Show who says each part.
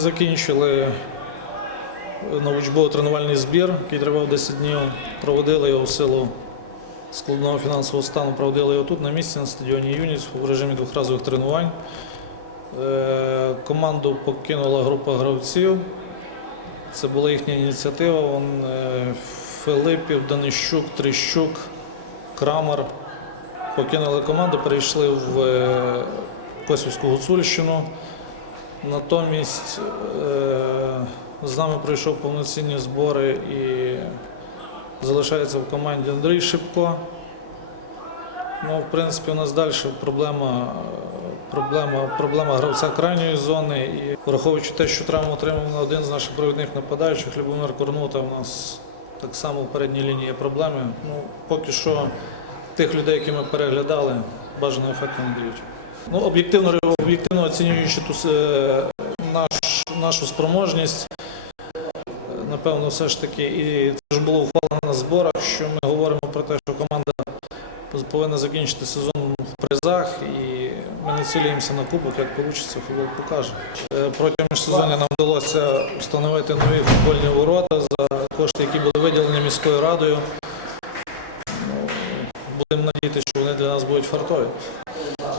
Speaker 1: закінчили навчбово-тренувальний збір, який тривав 10 днів. Проводили його в силу складного фінансового стану, проводили його тут на місці на стадіоні Юніс в режимі двохразових тренувань. Е, Команду покинула група гравців. Це була їхня ініціатива. Вон, е, Филипів, Данищук, Трищук, Крамер покинули команду, перейшли в е, Косівську Гуцульщину. Натомість е, з нами пройшов повноцінні збори і залишається в команді Андрій Шипко. Ну, в принципі, у нас далі проблема, проблема, проблема гравця крайньої зони. І враховуючи те, що травму отримав один з наших провідних нападаючих, Любомир Корнута, у нас так само в передній лінії є проблеми. Ну, поки що тих людей, які ми переглядали, бажаного ефекту не дають. Ну, об'єктивно, об'єктивно оцінюючи ту, е, наш, нашу спроможність, напевно, все ж таки, і це ж було ухвалено на зборах, що ми говоримо про те, що команда повинна закінчити сезон в призах, і ми націлюємося на кубок, як вийде, футбол покаже. Е, Протягом сезону нам вдалося встановити нові футбольні ворота за кошти, які були виділені міською радою. Ну, Будемо надіятися, що вони для нас будуть фартові.